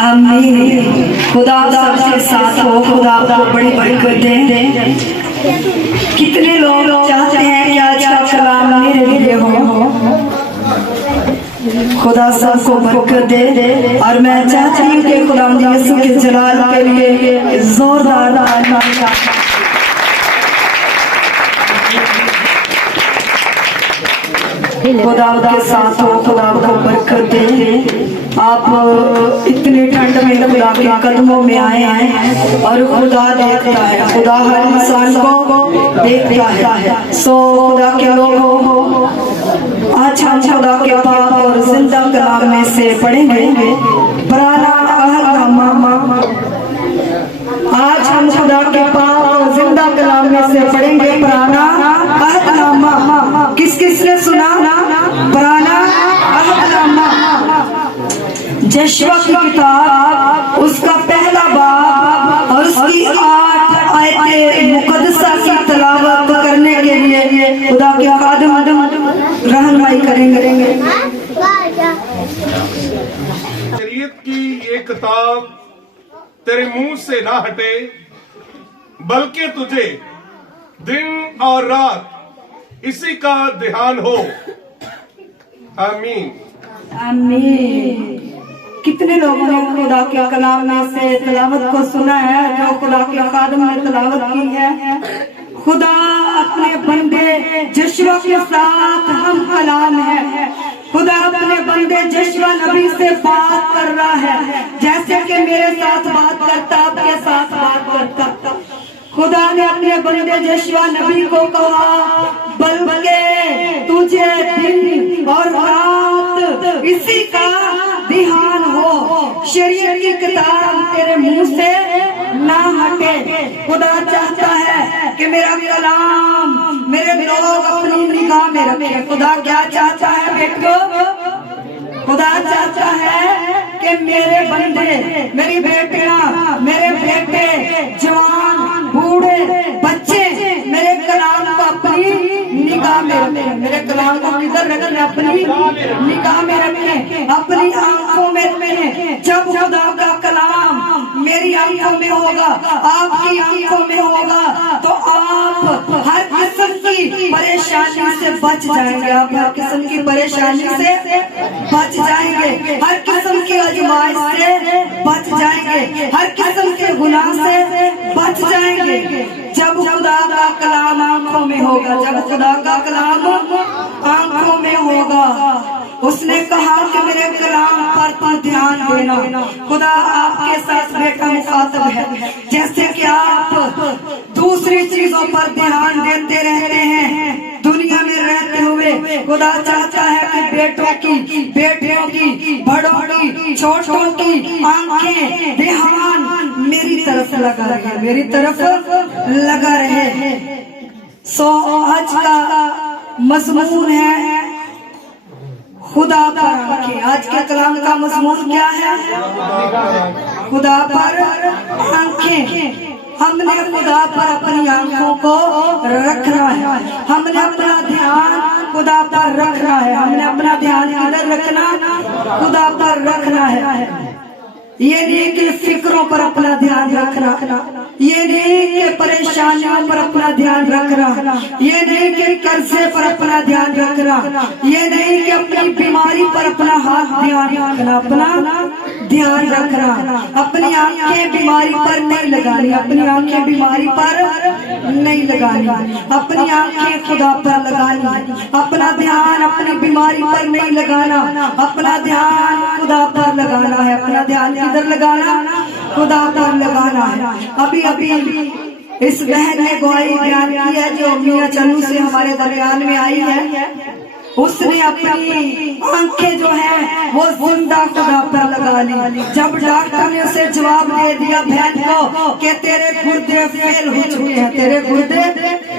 आमीन। खुदा सबके साथ हो, खुदा आपको बड़ी बरकत दे। कितने लोग चाहते हैं कि आज का कलाम मेरे लिए हो। खुदा सबको बरकत दे। और मैं चाहती हूँ कि खुदा यीशु के जलाल के लिए जोरदार तालियां। खुदा के साथ हो, खुदा को बरकत दे। आप इतने ठंड में खुदा के कदमों में आए हैं और खुदा देखता है, खुदा हर इंसान को देखता है। सो खुदा के लोगों, आज हम खुदा के पाक और जिंदा कलाम में से पढ़ेंगे पुराना अहदनामा। आज हम खुदा के पाक और जिंदा कलाम में से पढ़ेंगे पुराना अहदनामा। किस किस ने सुना पुराना अहदनामा? यशायाह की किताब, उसका पहला बाब और उसकी 8 आयतें मुकद्दसा की तिलावत करने के लिए खुदा के खादिम रहनुमाई करेंगे। शरीयत की ये किताब तेरे मुंह से ना हटे, बल्कि तुझे दिन और रात इसी का ध्यान हो। आमीन आमीन। कितने लोगों ने खुदा के कलाम में से तिलावत को सुना है, जो खुदा के खादिम ने तिलावत की है? खुदा अपने बंदे यशायाह के साथ हम कलाम है। खुदा अपने बंदे यशायाह नबी से बात कर रहा है, जैसे कि मेरे साथ बात करता, आपके साथ बात करता। खुदा ने अपने बंदे यशायाह नबी को कहा, बल्कि तुझे दिन और रात इसी का ध्यान हो। शरीयत की किताब तेरे मुंह से ना हटे। खुदा चाहता है कि मेरा कलाम मेरे लोग अपनी निगाह में रखें। खुदा क्या चाहता है बेटियों? खुदा चाहता है कि मेरे बंदे, मेरी बेटियां, मेरे बेटे, जवान, बूढ़े, बच्चे मेरे कलाम को अपनी निगाह में रखें। मेरे कलाम को किधर रखें? अपनी निगाह में रखें, अपनी आंखों में रखें। जब खुदा का कलाम मेरी आंखों में होगा, आपकी आंखों में होगा, तो आप हर किस्म की परेशानी से बच जाएंगे। आप हर किस्म की परेशानी से बच जाएंगे, हर किस्म की आजमाइश से बच जाएंगे, हर किस्म के गुनाह से बच जाएंगे। जब खुदा का कलाम आंखों में होगा, जब खुदा का कलाम आंखों में होगा। उसने कहा कि मेरे कलाम पर तू ध्यान देना। खुदा आपके साथ बेटा मुखातब है, जैसे कि आप दूसरी चीजों पर ध्यान देते रहते हैं दुनिया में रहते हुए। खुदा चाहता है कि बेटों की, बेटियों की, बड़ों की, छोटों की आंखें, ध्यान मेरी तरफ लगा रहे, मेरी तरफ लगा रहे। सो आज का मजमून है खुदा पर आंखें। आज के कलाम का मजमून क्या है? खुदा पर आंखें। हमने खुदा पर अपनी आंखों को रखना है, हमने अपना ध्यान खुदा पर रखना है। हमने अपना ध्यान किधर रखना? खुदा पर रखना है। ये नहीं कि फिक्रों पर अपना ध्यान रखना, ये नहीं कि परेशानियों पर अपना ध्यान रखना, ये नहीं कि कर्जे पर अपना ध्यान रखना, ये नहीं कि अपनी बीमारी पर अपना हाथ ध्यान रखना, अपना ध्यान रखना। अपनी आंखें बीमारी पर नहीं लगानी, अपनी आंखें बीमारी पर नहीं लगानी, अपनी आंखें खुदा पर लगानी। अपना ध्यान अपनी बीमारी पर नहीं लगाना, अपना ध्यान खुदा पर लगाना है। अपना ध्यान किधर लगाना? खुदा पर लगाना है। अभी अभी इस बहन ने गवाही बयान की है, जो मियां चन्नू से हमारे दरमियान में आई है। उसने अपनी आंखें जो है वो जिंदा खुदा पर लगा ली। जब डॉक्टर ने उसे जवाब दे दिया बहन को कि तेरे गुर्दे फेल हो चुके हैं, तेरे गुर्दे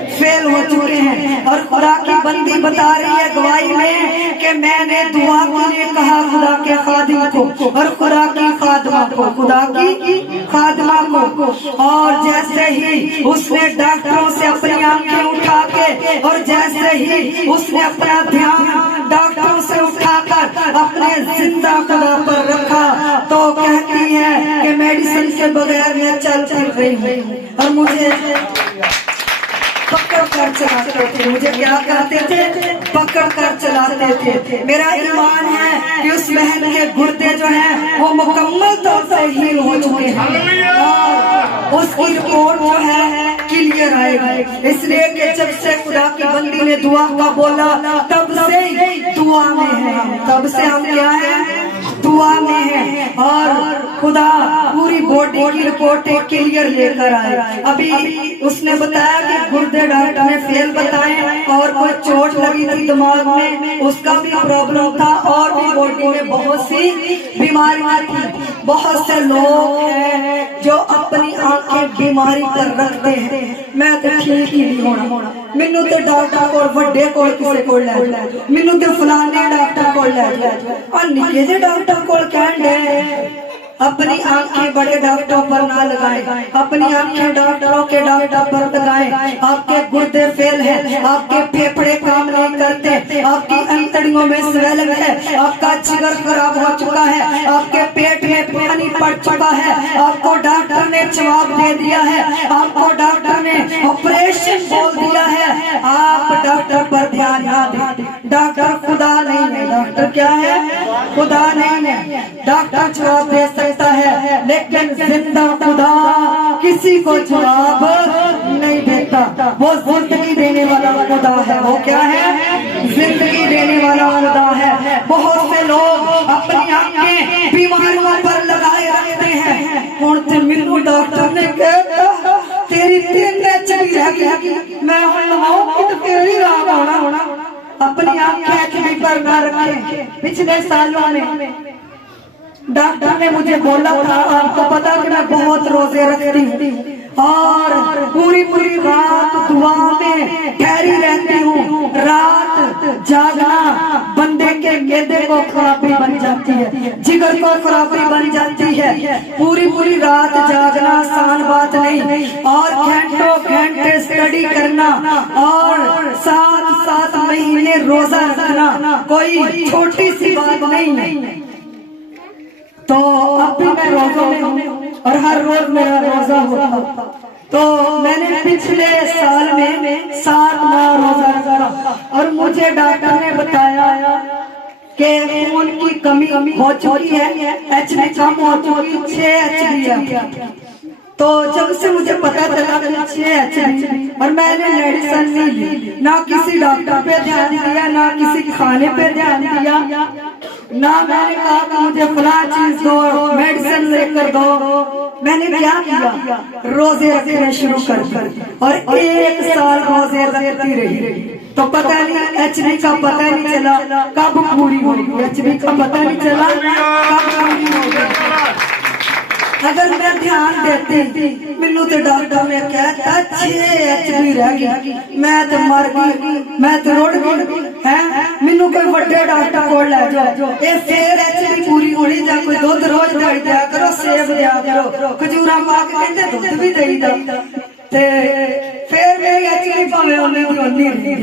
फेल हो चुके हैं, और खुदा की बंदी बता रही है गवाही में कि मैंने दुआ के लिए कहा खुदा के खादिम को और खुदा की खादिमा को, खुदा की खादिमा को। और जैसे ही उसने डॉक्टरों से अपनी आंखें उठा के, और जैसे ही उसने अपना ध्यान डॉक्टरों से उठाकर अपने जिंदा खुदा पर रखा तो कहती है कि मेडिसिन के बगैर मैं चल फिर रही हूँ। और मुझे पकड़ कर चलाते थे, मुझे क्या करते थे, पकड़ कर चलाते थे। मेरा ईमान है कि उस बहन के गुर्दे जो हैं वो मुकम्मल तौर से हील हो चुके हैं और उसकी रिपोर्ट जो है क्लियर आएगी। इसलिए कि जब से खुदा की बंदी ने दुआ का बोला तब से दुआ में है हम, तब से हम क्या है, दुआ में है। और खुदा पूरी बॉडी की रिपोर्टें क्लियर लेकर आए। अभी उसने बताया कि गुर्दे डॉक्टर ने फेल बताए और कोई चोट लगी थी दिमाग में, उसका भी प्रॉब्लम था और भी बॉडी में बहुत सी बीमारियां थी। बहुत से लोग हैं जो अपनी आंखें बीमारी पर रखते हैं, मैं तो ठीक ही नहीं होना, मैनू तो डॉक्टर को वड्डे कोल किसे कोल ले जाओ, मैनू तो फलाने डॉक्टर कोल ले जाओ। और निके जे डॉक्टर कोल कहण दे अपनी आंखें बड़े डॉक्टरों पर ना लगाएं, अपनी आंखें डॉक्टरों के डॉक्टर पर लगाएं। आपके गुर्दे फेल हैं, आपके फेफड़े काम नहीं करते, आपकी अंतड़ियों में स्वेलिंग है, आपका जिगर खराब हो चुका है, आपके पेट में पानी पड़ चुका है, आपको डॉक्टर ने जवाब दे दिया है, आपको डॉक्टर ने ऑपरेशन बोल दिया है। आप डॉक्टर पर ध्यान ना दें। डॉक्टर खुदा नहीं है, डॉक्टर क्या है, खुदा नहीं है। डॉक्टर जवाब दे सकता है लेकिन जिंदा खुदा किसी को जवाब नहीं देता। वो जिंदगी देने वाला खुदा है। वो क्या है, जिंदगी देने वाला खुदा है। बहुत से लोग अपनी आंखें बीमारियों पर लगाए रखते हैं। और मैनू डॉक्टर ने कहा तेरी 3 एचडी रह गई, मैं तो तेरी राह होना। अपनी आंखें एचडी पर ना रखें। पिछले सालों में डॉक्टर ने मुझे बोला था, आपको पता कि मैं बहुत रोजे रखती हूँ और पूरी पूरी रात दुआ में ठहरी रहती हूँ। रात जागना बंदे के मैदे को खराबी बन जाती है, जिगर को खराबी बन जाती है। पूरी पूरी रात जागना आसान बात नहीं और घंटों घंटे स्टडी करना और 7 महीने रोजा रखना कोई छोटी सी बात नहीं। तो अब भी मैं रोजा में हूँ और हर रोज मेरा रोजा होता। तो मैंने पिछले साल में 7 माह रोजा रखा और मुझे डॉक्टर ने बताया कि खून की कमी हो चुकी है, एचबी कम हो चुकी, 6 एचबी है। तो जब से मुझे पता चला कि 6 एचबी और मैंने मेडिसिन नहीं ली, ना किसी डॉक्टर पे ध्यान दिया, ना किसी खाने पे ध्यान दिया, ना मैंने कहा कि मुझे फलां चीज दो, मेडिसिन लेकर दो। मैंने क्या किया, रोजे रखने शुरू कर और 1 साल रोजे रखती रही। तो पता नहीं एचबी का पता नहीं चला कब पूरी हुई, एचबी का पता नहीं चला कब पूरी हो गई। अगर मैं ध्यान देती, मैनू तो डॉक्टर ने कहता 6 एचबी रह गई, मैं तो मर गई, मैं तो रुड़ गई है। मैनू कोई बड़े डॉक्टर को ले जाओ, ये फिर एचबी पूरी होनी, जा कोई दूध रोज दे दिया करो, सेब दिया करो, खजूरा पा के कहते दूध भी दे दो, फिर मेरी एचबी भावे होनी।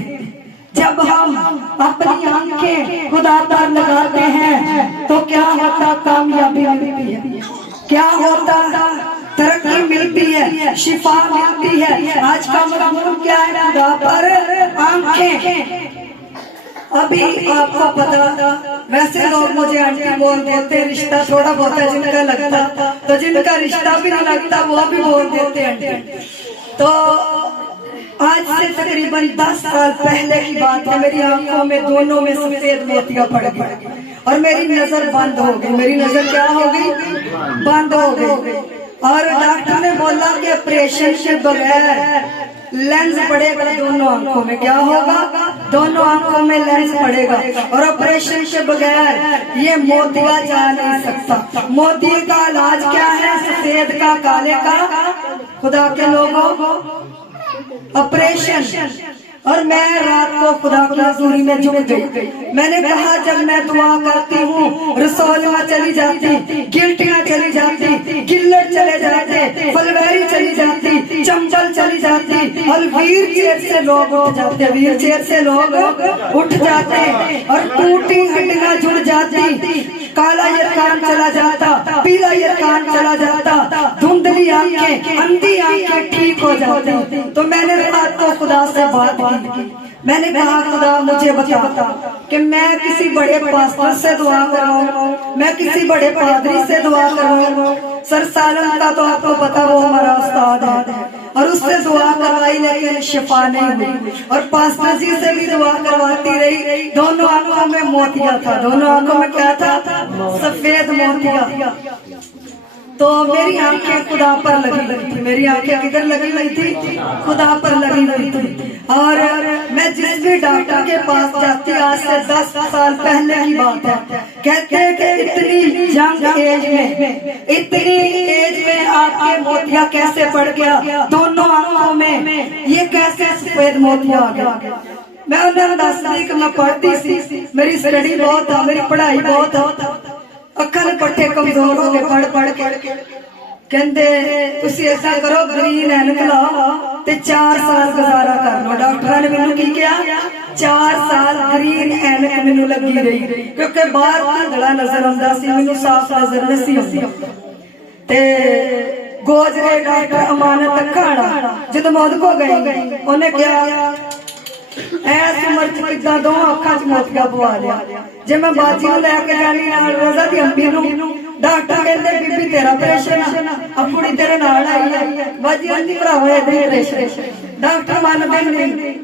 जब हम अपनी आंखें खुदा पर लगाते हैं तो क्या होता, कामयाबी मिलती है, क्या होता, तरक्की मिलती है, शिफा मिलती है। आज का मजमून क्या है, खुदा पर आंखें। अभी आपको पता था, वैसे लोग मुझे आंटी बोल देते, रिश्ता थोड़ा बहुत है जिनका लगता, तो जिनका रिश्ता भी नहीं लगता वो भी बोल देते आंटी। तो आज से तकरीबन 10 साल पहले की बात है, मेरी आंखों में दोनों में सफेद मोतियां पड़ गई और मेरी नजर बंद हो गई। मेरी नजर क्या हो गई, बंद हो गई। और डॉक्टर ने बोला कि ऑपरेशन के बगैर लेंस पड़ेगा दोनों आंखों में। क्या होगा, दोनों आंखों में लेंस पड़ेगा और ऑपरेशन के बगैर ये मोतिया जा नहीं सकता। मोती का इलाज क्या है, सफेद का काले का, खुदा के लोगों ऑपरेशन। और मैं रात को खुदा की हजूरी में झुक गई। मैंने कहा जब मैं दुआ करती हूँ रसौलियाँ चली जाती, गिल्टियाँ चली जाती, गिल्लड़ चले जाते, फलवैरी चली जाती, चंचल चली जाती, और व्हील चेयर से लोग उठ जाते, व्हील चेयर से लोग उठ जाते और टूटी हड्डियां जुड़ जाती, काला यरकान चला जाता, पीला यरकान चला जाता, धुंधली आंखें, अंधी आंखें ठीक हो जाती। तो मैंने रात को खुदा से बात की, मैंने कहा खुदा मुझे बता कि मैं किसी बड़े पास्टर से दुआ करवाऊं, मैं किसी बड़े पादरी से दुआ करवाऊं। सर सालन का तो आपको पता, वो हमारा उस्ताद है, और उससे दुआ करवाई लेकिन शिफा नहीं हुई। और पास्टर जी से भी दुआ करवाती रही, दोनों आंखों में मोतिया था, दोनों आंखों में क्या था? सफेद मोतिया। तो मेरी आंखें खुदा पर लगी थी, मेरी आंखें किधर लगी हुई थी? खुदा पर लगी हुई थी। और मैं जिस भी डॉक्टर के पास जाती, आज से 10 साल पहले की बात है, कहते हैं कि इतनी यंग एज में, इतनी एज में आपके मोतिया कैसे पड़ गया दोनों आंखों में, ये कैसे सफेद मोतिया आ गया? मैं उन्हें दस दी कि मैं पढ़ती सी, मेरी स्टडी बहुत है, मेरी पढ़ाई बहुत है, अखा दे पट्टे कमजोर हो गए पढ़ पढ़ के। कहते तुसी ऐसा करो, ग्रीन ऐनक लाओ ते 4 साल गुजारा कर लो। डॉक्टर ने मैनू की किया, 4 साल ग्रीन ऐनक मैनू लगी रही, क्योंकि बाहर धुंधला नजर आंदा सी, मैनू साफ नजर नहीं आंदी। ते गोजरे डॉक्टर अमानत अखाड़ा जब मौत को गई, उन्हें क्या ऐस उम्र च किदा दो अखा च मोतिया पवा लिया। जे मैं बाजी नूं लैके जानी नाल रोजा दी अंबी नूं, डॉक्टर कहंदे बीबी तेरा ऑपरेशन आ, कुड़ी तेरे नाल आई है। बाजी आंदी भरावा इहदा ऑपरेशन, डॉक्टर मानदे नहीं।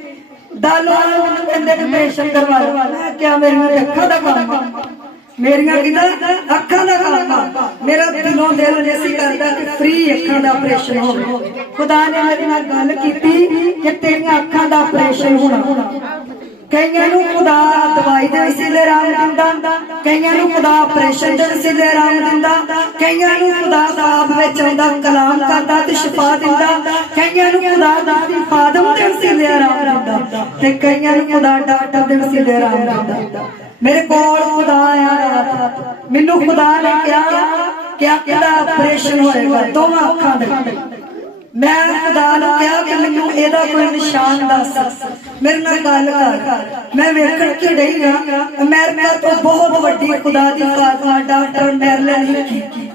दालो वाले कहंदे कि ऑपरेशन करवा लो। मैं क्या मेरी अखा दा काम आ, मेरिया किदा अखा दा काम आ। मेरा दिलों दिल नहीं करदा कि फ्री अखा दा ऑपरेशन हो। खुदा ने मेरे नाल गल कीती कि तेरियां अखा दा ऑपरेशन होना। कईयां नूं खुदा दवाई दे वसीले आराम दिंदा, कईयां नूं खुदा ऑपरेशन दे वसीले आराम दिंदा, कईयां नूं खुदा ख्वाब विच आउंदा कलाम करदा ते शिफा दिंदा, कईयां नूं खुदा दी खादम दे वसीले आराम दिंदा ते कईयां नूं खुदा डॉक्टर दे वसीले आराम दिंदा। मेरे कोल खुदा आया, मैनू खुदा ने क्या किहदा ऑपरेशन होएगा दोवां अखां दे। मैं खुदा नूं कहा कि मैनू एदा कोई निशान दस, मेरे नाल गल कर। मैं वेखण के डई हां, अमेरिका तो बहुत वड्डी खुदा दी खादमा डॉक्टर मैरलन की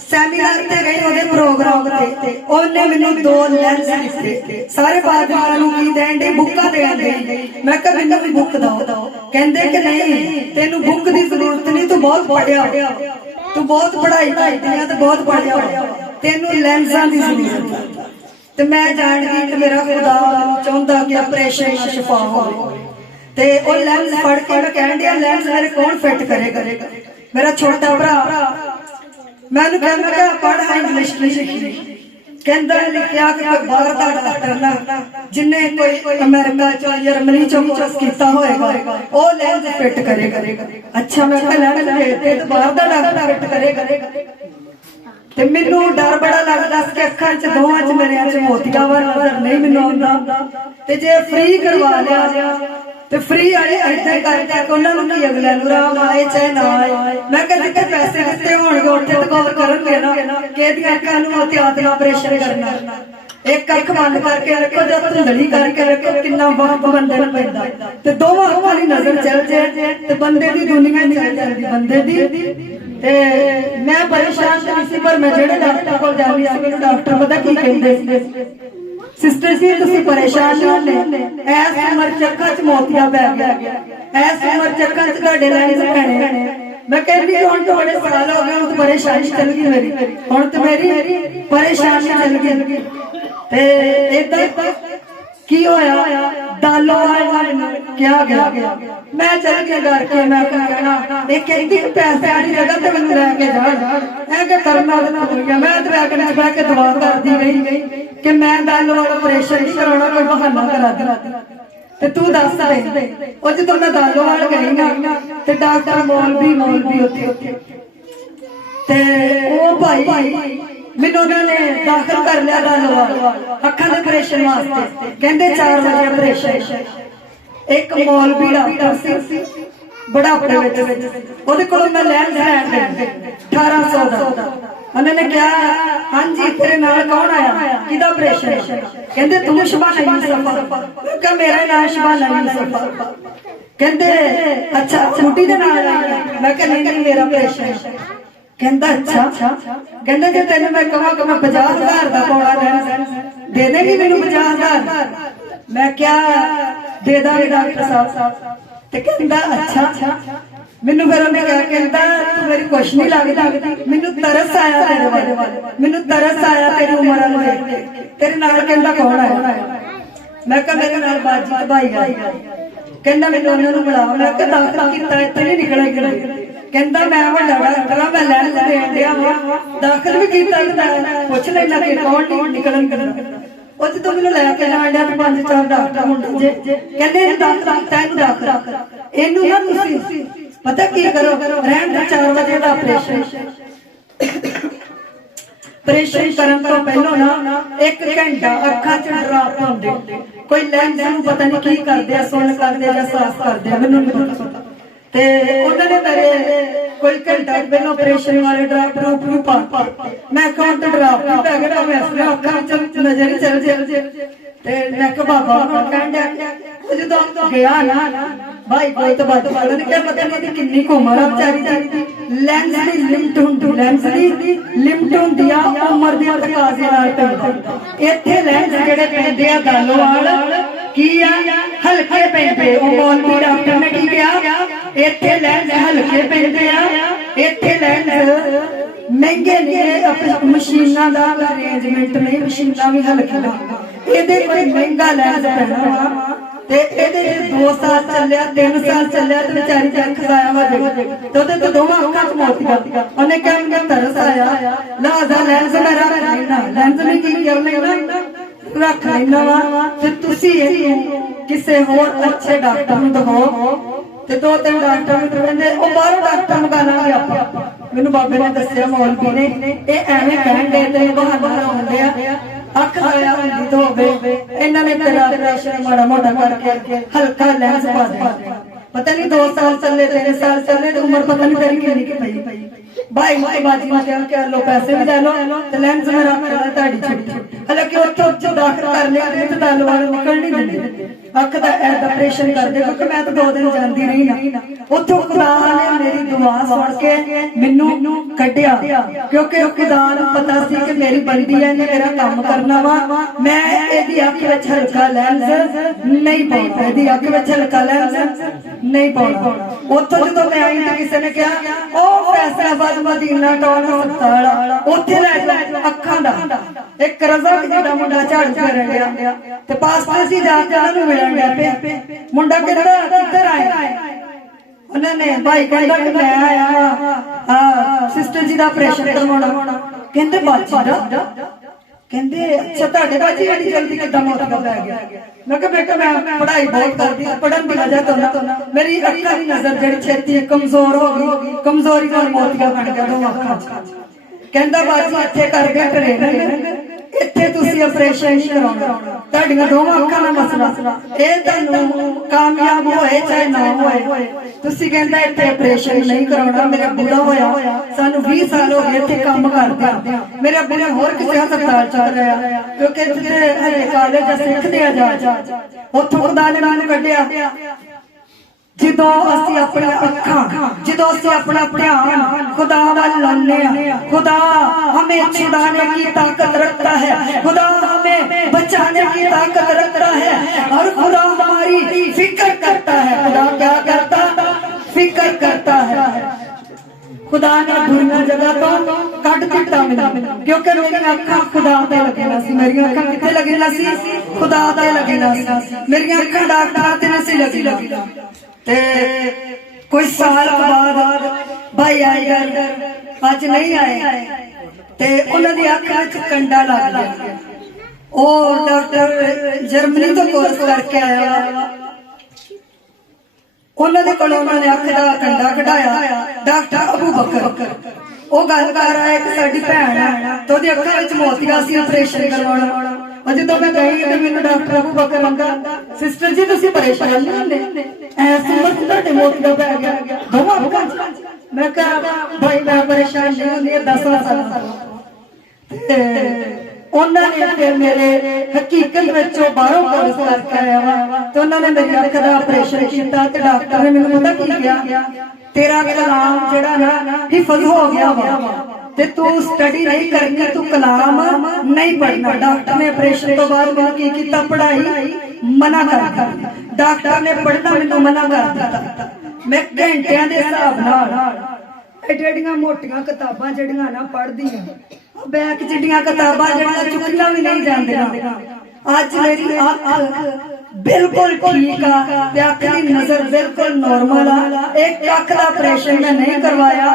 सैमीनार ते गई, ओदे प्रोग्राम ते ओने मैनू 2 लेंस दित्ते। सारे पादरियां नूं की देण दे, बुक्कां देण दे। मैं कहा मैनू भी बुक दो। कहंदे कि नहीं तेनू बुक दी जरूरत नहीं, तू बहुत पढ़िया, तू बहुत पढ़ाई करदी है, तू बहुत पढ़िया, तेनू लेंसां दी जरूरत है। ते मैं जान गई कि मेरा खुदा चाहुंदा कि ऑपरेशन शिफा होवे। ते ओ लेंस फड़ के कहण दिया, लेंस मेरे कौन फिट करेगा? मेरा छोटा भरा। मैंने कहा पढ़ इंग्लिश नहीं लिखी, कहंदा लिखिया कि बाहर दा डॉक्टर ना जिन्हें कोई अमेरिका चो जर्मनी चो कोर्स कीता होएगा ओ लेंस फिट करेगा। अच्छा मैं कहा लेंस ते बाहर दा डॉक्टर फिट करेगा। ते मैनू डर बड़ा लगदा कि अखां च दोवां च मेरे च मोतिया वा नजर नहीं मैनू आउंदा। ते जे फ्री करवा लिया ते फ्री आए ऐसे करके उन्हां नूं की अगले नूं राम आए चाहे ना आए। मैं कहा जिथे पैसे दिते होणगे उत्थे तो गौर करनगे ना कि इहदियां अखां नूं मोतियात दा ऑपरेशन करना। एक अख बंद करके रखो, जब धुंधली करके रखो, किन्ना वक्त बंदे नूं पैंदा। ते दोवां अखां दी नजर चल जाए ते बंदे दी दुनिया चल जांदी बंदे दी। ते मैं परेशान नहीं सी, पर मैं जेड़े डॉक्टर कोल जांदी सी मैनूं डॉक्टर पता की कहिंदे सी, सिस्टर जी तुसी परेशान ना होने, ऐस उम्र च अखां च मोतिया पै गया, ऐस उम्र च अखां च तुहाडे लेंस पैणे। मैं कहंदी हुण थोड़े साल हो गए, हुण परेशानी चल गई मेरी, हुण ते मेरी परेशानी चल गई। ते इदां की होया दालो वाले क्या गया, मैं चल के घर के मैं कहना एक कहती कि पैसे वाली जगह ते मैनूं लेके जा, ऐ के करना हो गया। मैं ते बैग में बैठ के दुआ करदी रही कि मैं दालो वाला ऑपरेशन नहीं कराउणा, कोई बहाना करा दे ते तू दस दे। ओ जदों मैं दालो वाल गई ना ते डॉक्टर मौलवी उत्थे ते ओ भाई मैनू उन्होंने दाखिल कर लिया दालोवाल अखां दे ऑपरेशन वास्ते। कहंदे 4 बजे ऑपरेशन। एक मौलवी डॉक्टर सी बुढ़ापे विच, ओहदे कोलों मैं लेंस लैण गई 1800 दा। उन्होंने कहा हाँ जी तेरे नाल कौन आया किदा ऑपरेशन कहते तू शबाना यूसुफ क्या मेरा नाम शबाना यूसुफ कहते अच्छा छुट्टी दे नाल मैं कहा नहीं मेरा ऑपरेशन कहता अच्छा कहते जे तेन मैं कहा कि मैं 50,000 का पौड़ा दे देगी मैनू 50,000 मैं क्या दे दा डॉक्टर साहब ते कहता अच्छा मैनू फिर उन्हें क्या कहता तू मेरी कुछ नहीं लगती मैनू तरस आया तेरे वाले मैनू तरस आया तेरी उम्र वाल देख के तेरे नाल कहता कौन आया मैं कहा मेरे नाल बाजी भाई आई कहता मैनू उन्होंने बुला मैं कहा दाखिल किया इतने नहीं निकला कहता मैं वड्डा डॉक्टर मैं लैंस देन दिया वा दाखिल भी किया पुछ लेना कि कौन नहीं निकलन ਉਹ ਜਦੋਂ ਮੈਨੂੰ ਲੈ ਕੇ ਜਾਣ ਡਿਆ 5-4 ਡਾਕਟਰ ਹੁੰਦੇ ਜੇ ਕਹਿੰਦੇ ਇਹਨੂੰ ਦਾਖਲ ਕੀਤਾ ਇਹਨੂੰ ਦਾਖਲ ਇਹਨੂੰ ਨਾ ਤੁਸੀਂ ਪਤਾ ਕੀ ਕਰੋ ਰਹਿਣ ਦੇ 4 ਵਜੇ ਦਾ ਆਪਰੇਸ਼ਨ ਕਰਨ ਤੋਂ ਪਹਿਲਾਂ ਨਾ 1 ਘੰਟਾ ਅੱਖਾਂ 'ਚ ਡਰਾਪ ਹੁੰਦੇ ਕੋਈ ਲੈਂਸ ਨੂੰ ਪਤਾ ਨਹੀਂ ਕੀ ਕਰਦੇ ਆ ਸੁਣ ਕਰਦੇ ਜਾਂ ਸਾਫ਼ ਕਰਦੇ ਆ ਮੈਨੂੰ ਨਹੀਂ ਪਤਾ ਤੇ ਉਹਨਾਂ ਨੇ ਮੇਰੇ ਕੋਈ ਘੰਟਾ ਪਹਿਲਾਂ ਆਪਰੇਸ਼ਨ ਵਾਲੇ ਡਰਾਪ ਨੂੰ ਪਾ ਮੈਂ ਅਕਾਊਂਟ ਡਰਾਪ ਵੀ ਪੈ ਗਿਆ ਮੈਂ ਆਪਣੇ ਅੱਖਾਂ 'ਚ ਨਜ਼ਰ ਚੱਲ ਜੇ ਤੇ ਮੈਂ ਕਿਹਾ ਬਾਬਾ ਹੁਣ ਕਹਿੰਦਾ ਜਦੋਂ ਗਿਆ ਨਾ ਭਾਈ ਕੋਈ ਤਾਂ ਬਾਤ ਨੇ ਕਿਹਾ ਪਤਾ ਨਹੀਂ ਕਿੰਨੀ ਕੁ ਉਮਰ ਆ ਵਿਚਾਰੀ ਦੀ ਲੈਂਸ ਦੀ ਲਿਮਟ ਹੁੰਦੀ ਆ ਉਮਰ ਦੇ ਤਕਾਜ਼ੇ ਨਾਲ ਪੈਂਦਾ ਇੱਥੇ ਲੈਂਸ ਜਿਹੜੇ ਪੈਂਦੇ ਆ ਗਾਲੋਵਾਲ ਕੀ ਆ ਹਲਕੇ ਪੈਂਦੇ ਉਹ ਮੌਲਵੀ ਡਾਕਟਰ ਨੇ ਕੀ ਕਿਹਾ ਇੱਥੇ ਲੈਂਸ ਹਲਕੇ ਪੈਂਦੇ ਆ ਇੱਥੇ ਲੈਂਸ ਮਹਿੰਗੇ ਨੇ ਮਸ਼ੀਨਾਂ ਦਾ ਅਰੇਂਜਮੈਂਟ ਨਹੀਂ ਮਸ਼ੀਨਾਂ ਵੀ ਹਲਕੀਆਂ ਇਹਦੇ ਕੋਈ ਮਹਿੰਗਾ ਲੈਂਸ ਪੈਣਾ ਤੇ ਇਹਦੇ 2 ਸਾਲ ਚੱਲਿਆ 3 ਸਾਲ ਚੱਲਿਆ ਤੇ ਵਿਚਾਰੀ ਦੀ ਅੱਖ ਜ਼ਾਇਆ ਹੋ ਜਾਏਗੀ ਤੇ ਉਹਦੇ ਤੋਂ ਦੋਵਾਂ ਅੱਖਾਂ 'ਚ ਮੋਤੀਆ ਉਹਨੇ ਕਿਹਾ ਮੈਨੂੰ ਤਰਸ ਆਇਆ ਲਾਜ਼ਾ ਲੈਂਸ ਮੈਂ ਰੱਖ ਲੈਣਾ ਲੈਂਸ ਵੀ ਕੀ ਕਰ ਲੈਣਾ ਰੱਖ ਲੈਣਾ ਵਾ ਤੇ ਤੁਸੀਂ ਇਹਨੂੰ ਕਿਸੇ ਹੋਰ ਅੱਛੇ ਡਾਕਟਰ ਨੂੰ ਦਿਖਾਓ ਤੇ 2-3 ਡਾਕਟਰ ਨੂੰ ਕਹਿੰਦੇ ਉਹ ਬਾਹਰੋਂ ਡਾਕਟਰ ਮੰਗਾ ਲਾਂਗੇ ਆਪਾਂ ਮੈਨੂੰ ਬਾਬੇ ਨੇ ਦੱਸਿਆ ਮੌਲਵੀ ਨੇ ਇਹ ਐਵੇਂ ਕਹਿਣ ਦੇ ਤੇ ਬਹਾਨਾ ਲਾਉਂਦੇ ਆ ਅੱਖ ਜ਼ਾਇਆ ਹੁੰਦੀ ਤਾਂ ਹੋਵੇ ਇਹਨਾਂ ਨੇ ਤੇਰਾ ਆਪਰੇਸ਼ਨ ਮਾੜਾ ਮੋਟਾ ਕਰਕੇ ਹਲਕਾ ਲੈਂਸ ਪਾ ਦੇ ਪਤਾ ਨਹੀਂ 2 ਸਾਲ ਚੱਲੇ 3 ਸਾਲ ਚੱਲੇ ਤੇ ਉਮਰ ਪਤਾ ਨਹੀਂ ਤੇਰੀ ਕਿੰਨੀ ਕਿ ਪਈ ਭਾਈ ਮਾਈ ਬਾਜੀ ਮੈਂ ਕਿਹਾ ਲੋ ਪੈਸੇ ਵੀ ਲੈ ਲੋ ਤੇ ਲੈਂਸ ਮੇਰਾ ਮੇਰਾ ਤੁਹਾਡੀ ਛੁੱਟੀ ਹਾਲਾਂਕਿ ਉੱਥੋਂ ਦਾਖਲ ਕਰ ਲਿਆ ਤੇ ਦਲ ਵਾਲੇ ਨਿਕਲ ਨਹੀਂ ਦਿੰਦੇ ਅੱਖ ਦਾ ਆਪਰੇਸ਼ਨ ਕਰਦੇ ਕਿਉਂਕਿ ਮੈਂ ਤਾਂ 2 ਦਿਨ ਜਾਂਦੀ ਰਹੀ ਨਾ ਉੱਥੋਂ ਖੁਦਾ ਨੇ ਮੇਰੀ ਦੁਆ ਸੁਣ ਕੇ ਮੈਨੂੰ ਕੱਢਿਆ ਕਿਉਂਕਿ ਖੁਦਾ ਨੂੰ ਪਤਾ ਸੀ ਕਿ ਮੇਰੀ ਬੰਦੀ ਹੈ ਨੇ ਮੇਰਾ ਕੰਮ ਕਰਨਾ ਵਾ ਮੈਂ ਇਹਦੀ ਅੱਖ ਵਿੱਚ ਹਲਕਾ ਲੈਂਸ ਨਹੀਂ ਪਾਉਣਾ ਇਹਦੀ ਅੱਖ ਵਿੱਚ ਹਲਕਾ ਲੈਂਸ ਨਹੀਂ ਪਾਉਣਾ ਉੱਥੋਂ ਜਦੋਂ ਮੈਂ ਆਈ ਤਾਂ ਕਿਸੇ ਨੇ ਕਿਹਾ ਉਹ ਫੈਸਲਾਬਾਦ ਮਦੀਨਾ ਟਾਊਨ ਹਸਪਤਾਲ ਉੱਥੇ ਲੈ ਜਾ ਅੱਖਾਂ ਦਾ ਇੱਕ ਰਜ਼ਾ ਜਿਹੜਾ ਮੁੰਡਾ ਝਾੜੂ ਫੇਰਨ ਗਿਆ ਤੇ ਪਾਸਪੋਰਟ ਸੀ ਜਾ ਕੇ ਉਹਨੂੰ ਮਿਲਣ ਗਿਆ ਪੇ ਮੁੰਡਾ ਕਹਿੰਦਾ ਕਿੱਧਰ ਆਏ ਉਹਨਾਂ ਨੇ ਭਾਈ ਕਹਿੰਦਾ ਕਿ ਮੈਂ ਆਇਆ ਸਿਸਟਰ ਜੀ ਦਾ ਆਪਰੇਸ਼ਨ ਕਰਵਾਉਣਾ ਕਹਿੰਦੇ ਬਾਜੀ ਦਾ ਕਹਿੰਦੇ ਅੱਛਾ ਤੁਹਾਡੇ ਬਾਜੀ ਐਡੀ ਜਲਦੀ ਕਿੱਦਾਂ ਮੋਤੀਆ ਪੈ ਗਿਆ ਮੈਂ ਕਿਹਾ ਬੇਟਾ ਮੈਂ ਪੜ੍ਹਾਈ ਬਹੁਤ ਕਰਦੀ ਪੜ੍ਹਨ ਦੀ ਵਜ੍ਹਾ ਤੋਂ ਨਾ ਮੇਰੀ ਅੱਖਾਂ ਦੀ ਨਜ਼ਰ ਜਿਹੜੀ ਛੇਤੀ ਕਮਜ਼ੋਰ ਹੋ ਗਈ ਕਮਜ਼ੋਰੀ ਨਾਲ ਮੋਤੀਆ ਬਣ ਗਿਆ 2 ਅੱਖਾਂ 'ਚ ਕਹਿੰਦਾ ਬਾਜੀ ਇੱਥੇ ਕਰਦੇ ਟ੍ਰੇਨਿੰਗ ਇੱਥੇ ਤੁਸੀਂ ਆਪਰੇਸ਼ਨ ਨਹੀਂ ਕਰਾਉਣਾ ਤੁਹਾਡੀਆਂ 2 ਅੱਖਾਂ ਦਾ ਮਸਲਾ ਇਹ ਤੁਹਾਨੂੰ ਕਾਮਯਾਬ ਹੋਏ ਚਾਹੇ ਨਾ ਹੋਏ ਤੁਸੀਂ ਕਹਿੰਦਾ ਇੱਥੇ ਆਪਰੇਸ਼ਨ ਨਹੀਂ ਕਰਾਉਣਾ ਮੇਰਾ ਬੁਰਾ ਹੋਇਆ ਸਾਨੂੰ 20 ਸਾਲ ਹੋ ਗਏ ਇੱਥੇ ਕੰਮ ਕਰਦੇ ਆ ਮੇਰਾ ਬੁਰਾ ਹੋਰ ਕਿਸੇ ਹਸਪਤਾਲ ਚੱਲ ਰਿਹਾ ਕਿਉਂਕਿ ਜਿੱਥੇ ਹਰੇ ਕਾਲਜ ਸਿੱਖਦੇ ਆ ਜਾ ਉੱਥੋਂ ਖੁਦਾ ਨੇ ਮੈਨੂੰ ਕੱਢਿਆ ਜਦੋਂ ਅਸੀਂ ਆਪਣੀਆਂ ਅੱਖਾਂ ਜਦੋਂ ਅਸੀਂ ਆਪਣਾ ਧਿਆਨ खुदा वाल लाने खुदा हमें छुड़ाने की ताकत रखता है खुदा हमें बचाने की ताकत रखता है और खुदा हमारी फिक्र करता है खुदा क्या करता फिक्र करता है खुदा ने बुरी जगह तो कट दिता मैनू क्योंकि मेरी अखां खुदा ते लगना सी मेरी अखां किथे लगना सी खुदा ते लगना सी मेरी अखां डॉक्टर ते नहीं सी लगना ते कोई साल बाद भाई आए अज नहीं आए ते उन्हां दी अखां च कंडा लग गया और डॉक्टर जर्मनी तो कोर्स करके आया उन्होंने अख का कंडा कढ़ाया डॉक्टर अबू बकर वो गल कर रहा है कि साडी भैन है तो ओदी अखां विच मोतिया सी ऑपरेशन करवाउणा और जो मैं गई तो मैंने डॉक्टर अबू बकर कहंदा सिस्टर जी तुसीं परेशान नहीं होंदे ऐस उम्र च तुहाडे मोतिया पै गया दोवां अखां च मैं कहा भाई मैं परेशान नहीं होंदी 10 साल उन्होंने फिर मेरे हकीकत में बाहरों कोर्स करके आया वा तो उन्होंने मेरी अख का ऑपरेशन किया तो डॉक्टर ने मैंने पता की किया तेरा कलाम जड़ा ना हिफज हो गया वा ते तू स्टडी नहीं करनी तू कलाम नहीं पढ़ना। डॉक्टर ने ऑपरेशन तो बाद मैंने की किया पढ़ाई मना कर डॉक्टर ने पढ़ना मैंने मना कर दिता। मैं घंटिया के हिसाब नाल एडियां मोटियां किताबां जड़ियां ना पढ़दी बैक जिड्डियां किताबां जड़ियां चुकियां भी नहीं जांदियां। अज मेरी अख बिल्कुल ठीक आ ते अख दी नजर बिल्कुल नॉर्मल आ। एक अख दा ऑपरेशन मैं नहीं करवाया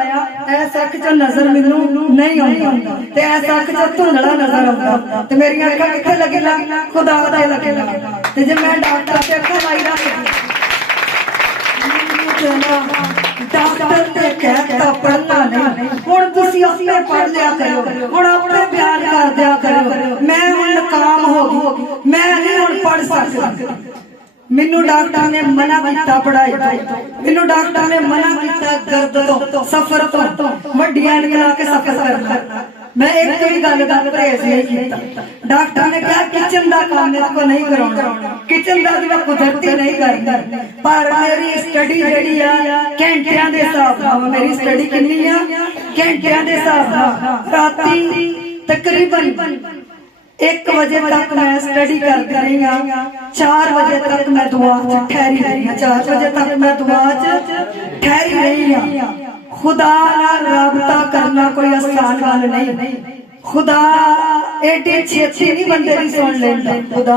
ऐस अख च नजर मैनू नहीं आउंदी ते ऐस अख च धुंधला नजर आउंदा ते मेरी अखां किथे लगेगा खुदा दा लगेगा ते जे मैं डॉक्टर ते अखां लाई रखदी डॉक्टर ने कहता पढ़ना नहीं हुण तुसीं अपने पढ़ लिया करो हुण अपने प्यार कर दिया करो। मैं हुण काम हो गई मैं नहीं हुण पढ़ सकती। मैनू डॉक्टर ने मना किया पढ़ाई तो मैनू डॉक्टर ने मना किया गर्द तो सफर तो वड्डियां निकला के सफर करना। मैं एक ही गल का परहेज नहीं किया। डॉक्टर ने कहा किचन का काम मेरे को नहीं कराना किचन का मैं कुदरती नहीं करना पर मेरी स्टडी जड़ी घंटिया के हिसाब नाल मेरी स्टडी कितनी है घंटिया के हिसाब नाल राती तकरीबन 1 बजे तक मैं स्टडी करती रही हूँ 4 बजे तक मैं दुआ च ठहरी रही हूँ 4 बजे तक मैं दुआ च ठहरी रही हूँ। खुदा नाल राबता करना कोई आसान गल नहीं। खुदा एडे छेती नहीं बंदे दी सुन लेंदा। खुदा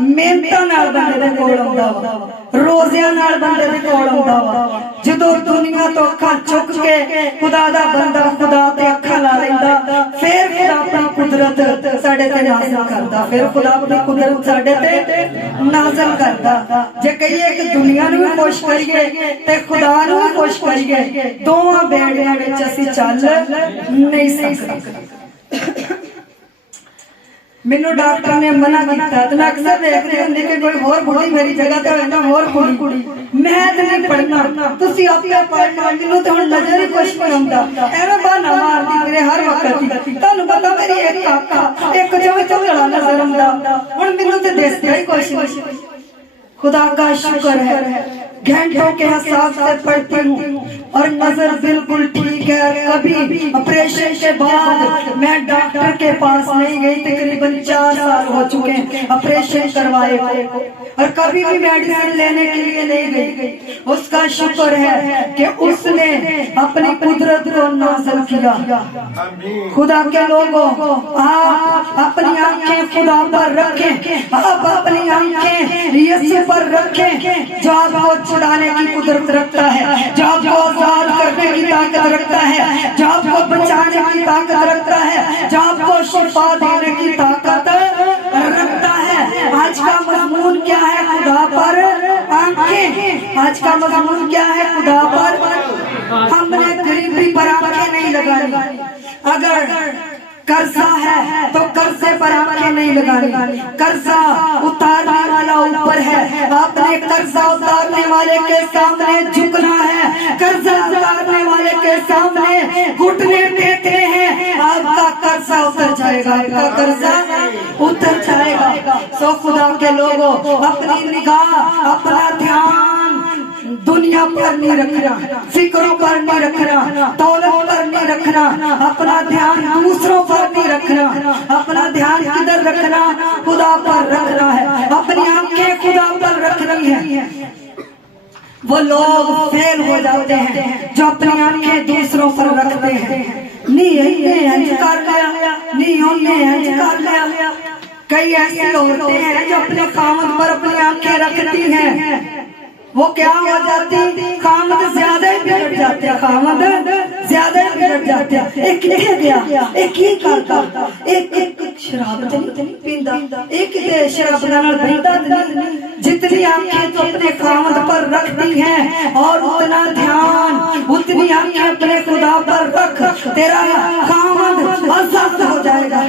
मेहनतां नाल बंदे दे कोल आउंदा वा रोज़ियां नाल बंदे दे कोल आउंदा वा। जदों दुनिया तो अखां चुक के खुदा दा बंदा खुदा ते अखां ला लैंदा फिर खुदा अपनी कुदरत साडे ते नाज़िल करदा फिर खुदा अपनी कुदरत साडे ते नाज़िल करदा। जे कहिए कि दुनिया नूं भी खुश करिए ते खुदा नूं भी खुश करिए दोवां बेड़ियां विच असीं चल नहीं सकदे। मैनू डॉक्टर ने मना किया तो मैं अक्सर देखती होंगी कि कोई होर कुड़ी मेरी जगह ते होना होर कुड़ी मैं तो नहीं पढ़ना तुसीं आपे पढ़ना मैनू तो हुण नजर ही कुछ नहीं आउंदा एवें बहाना मारदी मेरे हर वक्त तुहानूं पता मेरी एक काका एक जो झोला नजर आउंदा हुण मैनू ते दिसदा ही कुछ नहीं। खुदा का शुक्र है घंटों के हिसाब से पढ़ती हूँ और नजर बिल्कुल ठीक है। कभी ऑपरेशन के बाद मैं डॉक्टर के पास नहीं गई तकरीबन 4 साल हो चुके हैं ऑपरेशन करवाए और कभी भी मेडिसिन लेने के लिए नहीं गई। उसका शुक्र है कि उसने अपनी कुदरत को नाज़िल किया। खुदा के लोगों आप अपनी आंखें खुदा पर रखें आप अपनी आंखें यीशु पर रखें जो आपको छुड़ाने की कुदरत रखता है जो आपको आजाद करने की ताकत रखता है जो आपको बचाने की ताकत रखता है जो आपको शिफा देने की ताकत रखता है। आज का मजमून क्या है खुदा पर आंखें। आज का मजमून क्या है खुदा पर हमने गरीबी पर आंखें नहीं लगानी। अगर कर्जा है तो कर्जे पर आंखें नहीं लगानी। कर्जा उतारने वाला ऊपर है आपने कर्जा उतारने वाले के सामने झुकना है। कर्जा उतारने वाले के सामने घुटने टेकने हैं आपका कर्जा उतर जाएगा आपका कर्जा उतर जाएगा। सो खुदा के लोगों अपनी निगाह अपना ध्यान दुनिया पर नहीं रखना फिक्रों पर नहीं रखना दौलत पर नहीं रखना अपना ध्यान दूसरों पर नहीं रखना अपना ध्यान किधर रखना खुदा पर रखना है। अपनी आंखें खुदा पर रखनी है। वो लोग फेल हो जाते हैं जो अपनी आंखें दूसरों पर रखते हैं। नहीं कर लिया नहीं हमने कर लिया। कई ऐसी औरतें हैं जो अपने खामद पर अपनी आंखें रखती हैं वो क्या हो जाती खामद ज्यादा ही बिगड़ जाते खामद ज्यादा ही बिगड़ जाते। एक किथे गया एक ही करता एक शराब नहीं पींदा एक शराब नाल पींदा नहीं। जितनी आंखें तो अपने खामद पर रखती हैं और उतना ध्यान उतनी आंखें अपने खुदा पर रख तेरा खामद आजाद हो जाएगा।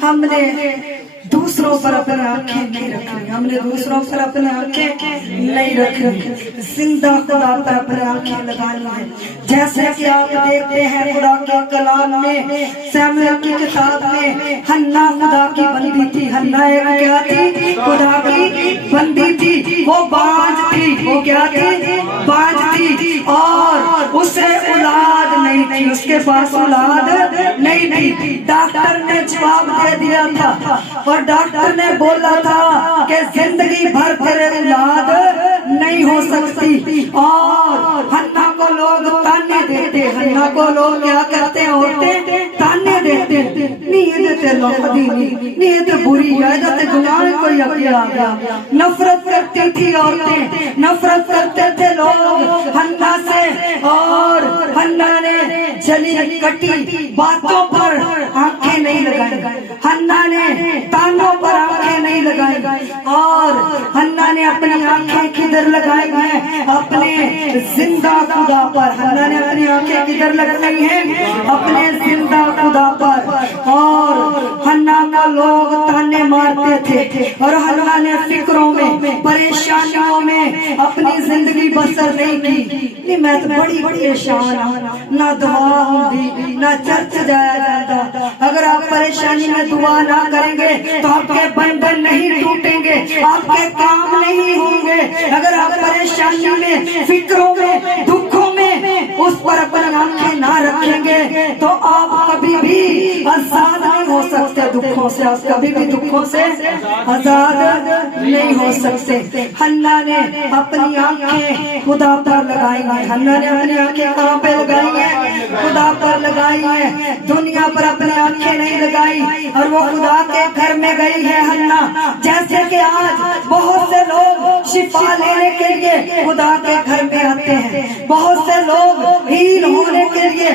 हमने दूसरों पर अपनी आंखें नहीं रखनी, हमने दूसरों पर अपनी आंखें नहीं रखनी, जिंदा खुदा पर अपनी आंखें लगानी है। जैसे कि आप देखते हैं खुदा के कलाम में, सैमुएल की किताब में, हन्ना खुदा की बंदी थी। हन्ना एक क्या थी? खुदा की बंदी थी। वो बांझ थी। वो क्या थी? बांझ थी, और उसे औलाद नहीं थी, उसके पास औलाद नहीं थी। डॉक्टर ने जवाब दे दिया था, और डॉक्टर ने बोला था कि जिंदगी भर तेरे औलाद नहीं हो सकती। और हन्ना को लोग ताने देते, हन्ना को लोग क्या करते हैं? औरतें ताने देते, नहीं ये देते लोग नहीं, ये तो बुरी है, ये तो गुनाह कोई अभी आ गया। नफरत करती थी औरतें, नफरत करते थे लोग हन्ना से, और हन्ना ने जली कटी बातों पर आंखें नहीं लगाई, हन्ना ने तानों पर आंखें नहीं लगाई, और हन्ना ने अपनी आंखें किधर लगाई हैं? अपने जिंदा खुदा पर। हन्ना ने अपनी आंखें किधर लगाई हैं? अपने जिंदा खुदा पर। और हन्ना का लोग ताने मारते थे, और हन्ना ने फिक्रों में, परेशानियों में अपनी जिंदगी बसर नहीं की। नहीं, मैं तो बड़ी परेशान हूँ, ना दुआ होगी, ना चर्च जाया जाता। अगर आप परेशानी में दुआ ना करेंगे तो आपके बंधन नहीं टूटेंगे, आपके काम नहीं होंगे। अगर आप परेशानी में, फिक्रों में, दुखों में उस पर अपनी आंखें ना रखेंगे तो आप कभी भी आजाद नहीं हो सकते दुखों से, आप कभी भी दुखों से आजाद नहीं हो सकते। हन्ना ने अपनी आंखें खुदा पर लगाई हैं। हन्ना ने अपनी आंखें कहाँ पे लगाई हैं? खुदा पर लगाई है, दुनिया पर अपनी आंखें नहीं लगाई, और वो खुदा के घर में गई है हन्ना। जैसे कि आज बहुत से लोग शिफा लेने के लिए खुदा के घर में आते हैं, बहुत से लोग हील होने के लिए